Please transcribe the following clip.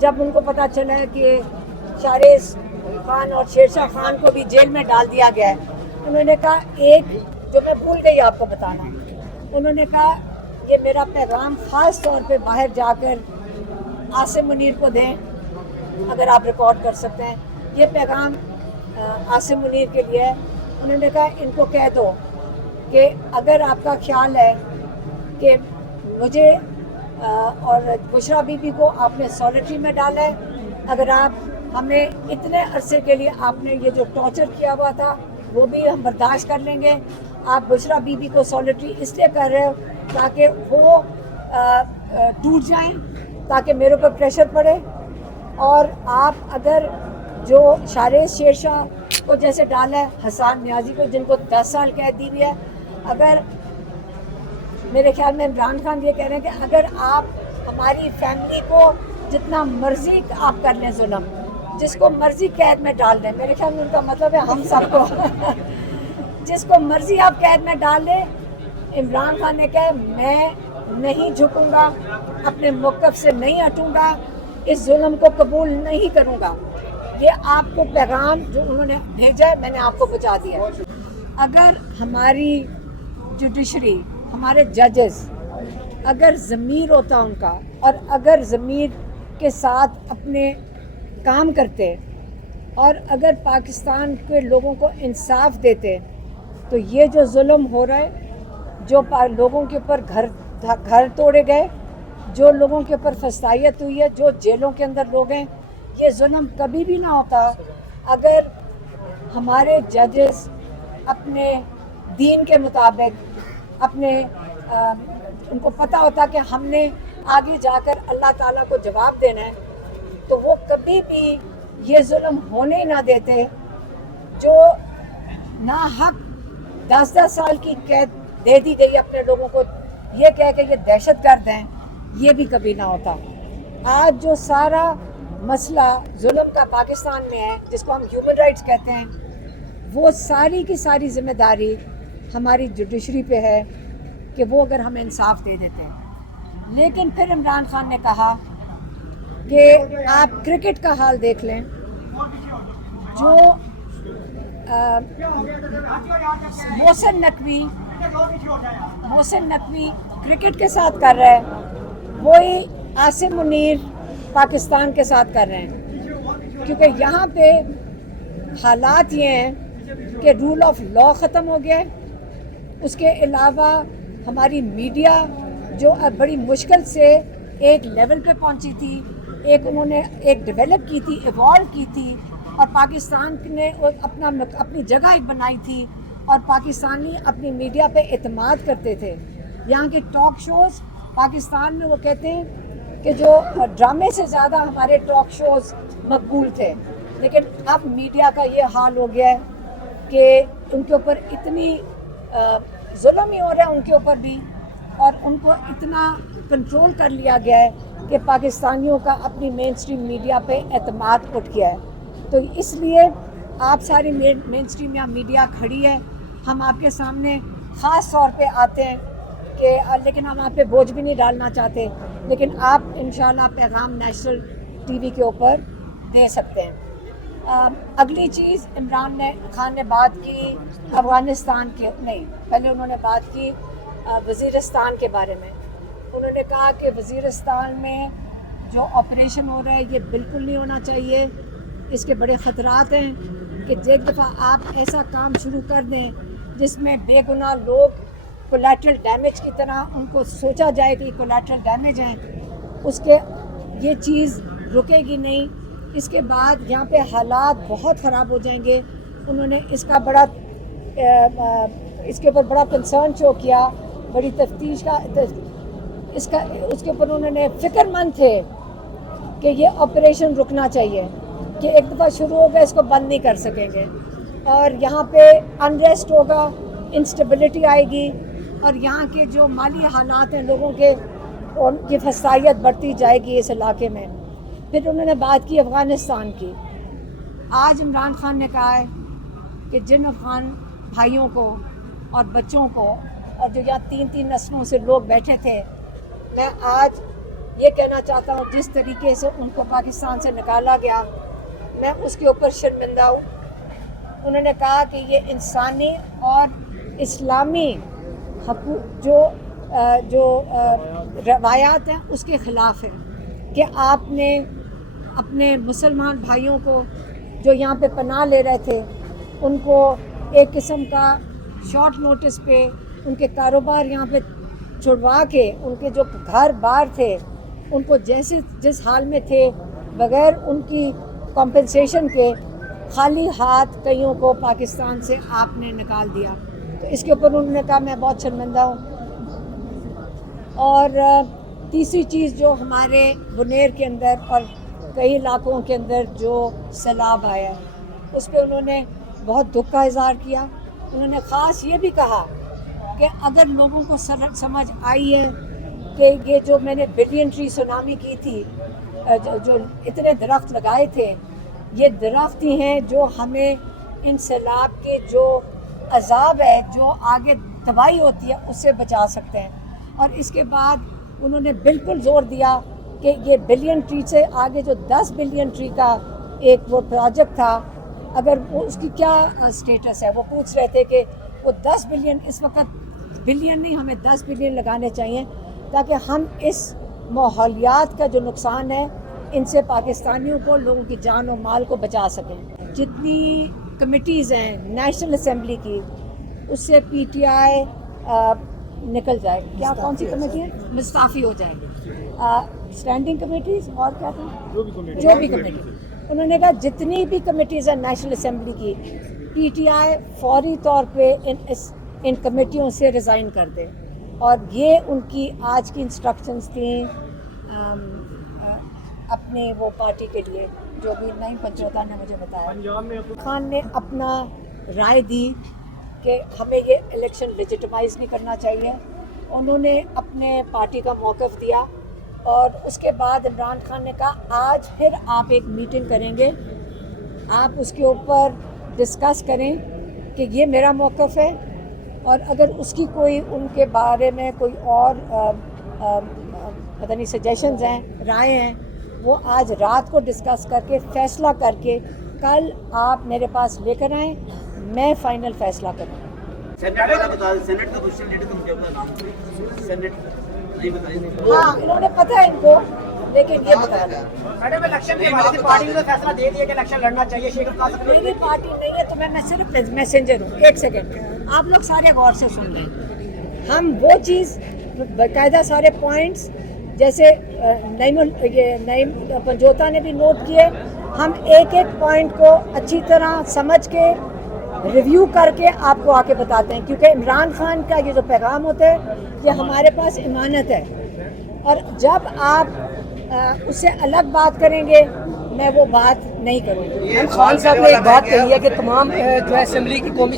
جب ان کو پتہ چلا ہے کہ شاریز خان اور شیرشاہ خان کو بھی جیل میں ڈال دیا گیا ہے، انہوں نے کہا ایک جو میں بھول گئی آپ کو بتانا، انہوں نے کہا یہ میرا پیغام خاص طور پہ باہر جا کر عاصم منیر کو دیں، اگر آپ ریکارڈ کر سکتے ہیں، یہ پیغام عاصم منیر کے لیے ہے۔ انہوں نے کہا ان کو کہہ دو کہ اگر آپ کا خیال ہے کہ مجھے اور بشریٰ بی بی کو آپ نے سولیٹری میں ڈالا ہے، اگر آپ ہمیں اتنے عرصے کے لیے آپ نے یہ جو ٹارچر کیا ہوا تھا وہ بھی ہم برداشت کر لیں گے، آپ بشریٰ بی بی کو سولیٹری اس لیے کر رہے ہو تاکہ وہ ٹوٹ جائیں، تاکہ میرے اوپر پریشر پڑے، اور آپ اگر جو شاریز شیرشاہ کو جیسے ڈالا ہے، حسان نیازی کو جن کو 10 سال قید دی ہوئی ہے، اگر میرے خیال میں عمران خان یہ کہہ رہے ہیں کہ اگر آپ ہماری فیملی کو جتنا مرضی آپ کر لیں ظلم، جس کو مرضی قید میں ڈال دیں، میرے خیال میں ان کا مطلب ہے ہم سب کو جس کو مرضی آپ قید میں ڈال لیں، عمران خان نے کہا میں نہیں جھکوں گا، اپنے موقف سے نہیں ہٹوں گا، اس ظلم کو قبول نہیں کروں گا۔ یہ آپ کو پیغام جو انہوں نے بھیجا ہے میں نے آپ کو پہنچا دیا ہے۔ اگر ہماری جوڈیشری، ہمارے ججز اگر ضمیر ہوتا ان کا، اور اگر ضمیر کے ساتھ اپنے کام کرتے، اور اگر پاکستان کے لوگوں کو انصاف دیتے، تو یہ جو ظلم ہو رہا ہے، جو لوگوں کے اوپر گھر توڑے گئے، جو لوگوں کے اوپر فسادیت ہوئی ہے، جو جیلوں کے اندر لوگ ہیں، یہ ظلم کبھی بھی نہ ہوتا اگر ہمارے ججز اپنے دین کے مطابق اپنے ان کو پتہ ہوتا کہ ہم نے آگے جا کر اللہ تعالیٰ کو جواب دینا ہے، تو وہ کبھی بھی یہ ظلم ہونے ہی نہ دیتے۔ جو ناحق 10 سال کی قید دے دی گئی اپنے لوگوں کو، یہ کہہ کہ یہ دہشت گرد ہیں، یہ بھی کبھی نہ ہوتا۔ آج جو سارا مسئلہ ظلم کا پاکستان میں ہے، جس کو ہم ہیومن رائٹس کہتے ہیں، وہ ساری کی ساری ذمہ داری ہماری جوڈیشری پہ ہے کہ وہ اگر ہمیں انصاف دے دیتے ہیں۔ لیکن پھر عمران خان نے کہا کہ آپ کرکٹ کا حال دیکھ لیں، جو محسن نقوی کرکٹ کے ساتھ کر رہا ہے، وہی عاصم منیر پاکستان کے ساتھ کر رہے ہیں، کیونکہ یہاں پہ حالات یہ ہیں کہ رول آف لا ختم ہو گیا ہے۔ اس کے علاوہ ہماری میڈیا جو بڑی مشکل سے ایک لیول پہ پہنچی تھی، انہوں نے ایک ڈیولپ کی تھی، ایوالو کی تھی، اور پاکستان نے اپنی جگہ ایک بنائی تھی، اور پاکستانی اپنی میڈیا پہ اعتماد کرتے تھے۔ یہاں کے ٹاک شوز پاکستان میں وہ کہتے ہیں کہ جو ڈرامے سے زیادہ ہمارے ٹاک شوز مقبول تھے، لیکن اب میڈیا کا یہ حال ہو گیا ہے کہ ان کے اوپر اتنی ظلم ہی ہو رہا ہے، ان کے اوپر بھی، اور ان کو اتنا کنٹرول کر لیا گیا ہے کہ پاکستانیوں کا اپنی مین سٹریم میڈیا پہ اعتماد اٹھ گیا ہے۔ تو اس لیے آپ ساری مین سٹریم یا میڈیا کھڑی ہے، ہم آپ کے سامنے خاص طور پہ آتے ہیں کہ لیکن ہم آپ پہ بوجھ بھی نہیں ڈالنا چاہتے، لیکن آپ انشاءاللہ پیغام نیشنل ٹی وی کے اوپر دے سکتے ہیں۔ اگلی چیز عمران خان نے بات کی افغانستان کے، نہیں، پہلے انہوں نے بات کی وزیرستان کے بارے میں۔ انہوں نے کہا کہ وزیرستان میں جو آپریشن ہو رہا ہے یہ بالکل نہیں ہونا چاہیے، اس کے بڑے خطرات ہیں کہ ایک دفعہ آپ ایسا کام شروع کر دیں جس میں بے گناہ لوگ کولیٹرل ڈیمیج کی طرح ان کو سوچا جائے کہ کولیٹرل ڈیمیج ہیں، اس کے یہ چیز رکے گی نہیں۔ اس کے بعد یہاں پہ حالات بہت خراب ہو جائیں گے۔ انہوں نے اس کے اوپر بڑا کنسرن شو کیا، بڑی تفتیش کا اس کے اوپر انہوں نے فکر مند تھے کہ یہ آپریشن رکنا چاہیے، کہ ایک دفعہ شروع ہوگا اس کو بند نہیں کر سکیں گے، اور یہاں پہ انریسٹ ہوگا، انسٹیبلٹی آئے گی، اور یہاں کے جو مالی حالات ہیں لوگوں کے، ان کی فسادیت بڑھتی جائے گی اس علاقے میں۔ پھر انہوں نے بات کی افغانستان کی۔ آج عمران خان نے کہا ہے کہ جن افغان بھائیوں کو اور بچوں کو، اور جو یہاں 3 نسلوں سے لوگ بیٹھے تھے، میں آج یہ کہنا چاہتا ہوں جس طریقے سے ان کو پاکستان سے نکالا گیا میں اس کے اوپر شرمندہ ہوں۔ انہوں نے کہا کہ یہ انسانی اور اسلامی حقوق جو روایات ہیں اس کے خلاف ہے کہ آپ نے اپنے مسلمان بھائیوں کو جو یہاں پہ پناہ لے رہے تھے ان کو ایک قسم کا شارٹ نوٹس پہ ان کے کاروبار یہاں پہ چھڑوا کے ان کے جو گھر بار تھے ان کو جس حال میں تھے بغیر ان کی کمپنسیشن کے خالی ہاتھ کئیوں کو پاکستان سے آپ نے نکال دیا۔ تو اس کے اوپر انہوں نے کہا میں بہت شرمندہ ہوں۔ اور تیسری چیز جو ہمارے بنیر کے اندر اور کئی علاقوں کے اندر جو سیلاب آیا ہے اس پہ انہوں نے بہت دکھ کا اظہار کیا۔ انہوں نے خاص یہ بھی کہا کہ اگر لوگوں کو سمجھ آئی ہے کہ یہ جو میں نے بلین ٹری سونامی کی تھی جو اتنے درخت لگائے تھے یہ درخت ہی ہیں جو ہمیں ان سیلاب کے جو عذاب ہے جو آگے تباہی ہوتی ہے اس سے بچا سکتے ہیں۔ اور اس کے بعد انہوں نے بالکل زور دیا کہ یہ بلین ٹری سے آگے جو 10 بلین ٹری کا ایک وہ پروجیکٹ تھا اگر وہ اس کی کیا سٹیٹس ہے، وہ پوچھ رہے تھے کہ وہ 10 بلین اس وقت بلین نہیں ہمیں 10 بلین لگانے چاہیے تاکہ ہم اس ماحولیات کا جو نقصان ہے ان سے پاکستانیوں کو لوگوں کی جان و مال کو بچا سکیں۔ جتنی کمیٹیز ہیں نیشنل اسمبلی کی اس سے پی ٹی آئی نکل جائے، کیا کون سی کمیٹی ہے مستعفی ہو جائے گی، اسٹینڈنگ کمیٹیز اور کیا تھا جو بھی کمیٹی۔ انہوں نے کہا جتنی بھی کمیٹیز ہیں نیشنل اسمبلی کی پی ٹی آئی فوری طور پہ ان کمیٹیوں سے ریزائن کر دے۔ اور یہ ان کی آج کی انسٹرکشنز تھیں اپنے وہ پارٹی کے لیے جو بھی نئی پنجوتا نے مجھے بتایا۔ خان نے اپنا رائے دی کہ ہمیں یہ الیکشن لیجیٹمائز نہیں کرنا چاہیے، انہوں نے اپنے پارٹی کا موقف دیا اور اس کے بعد عمران خان نے کہا آج پھر آپ ایک میٹنگ کریں گے، آپ اس کے اوپر ڈسکس کریں کہ یہ میرا موقف ہے اور اگر اس کی کوئی ان کے بارے میں کوئی اور پتہ نہیں سجیشنز ہیں، رائے ہیں، وہ آج رات کو ڈسکس کر کے فیصلہ کر کے کل آپ میرے پاس لے کر آئیں، میں فائنل فیصلہ کروں۔ ہاں انہوں نے پتہ ہے ان کو لیکن یہ بتا دیں میری پارٹی نہیں ہے تو میں صرف میسنجر ہوں۔ ایک سیکنڈ آپ لوگ سارے غور سے سن لیں، ہم وہ چیز باقاعدہ سارے پوائنٹس جیسے نعیم پنجوتا نے بھی نوٹ کیے، ہم ایک ایک پوائنٹ کو اچھی طرح سمجھ کے ریویو کر کے آپ کو آ کے بتاتے ہیں کیونکہ عمران خان کا یہ جو پیغام ہوتا ہے یہ ہمارے پاس امانت ہے اور جب آپ اس سے الگ بات کریں گے میں وہ بات نہیں کروں گی۔ خان صاحب نے ایک بات کہی ہے کہ تمام جو ہے اسمبلی کی قومی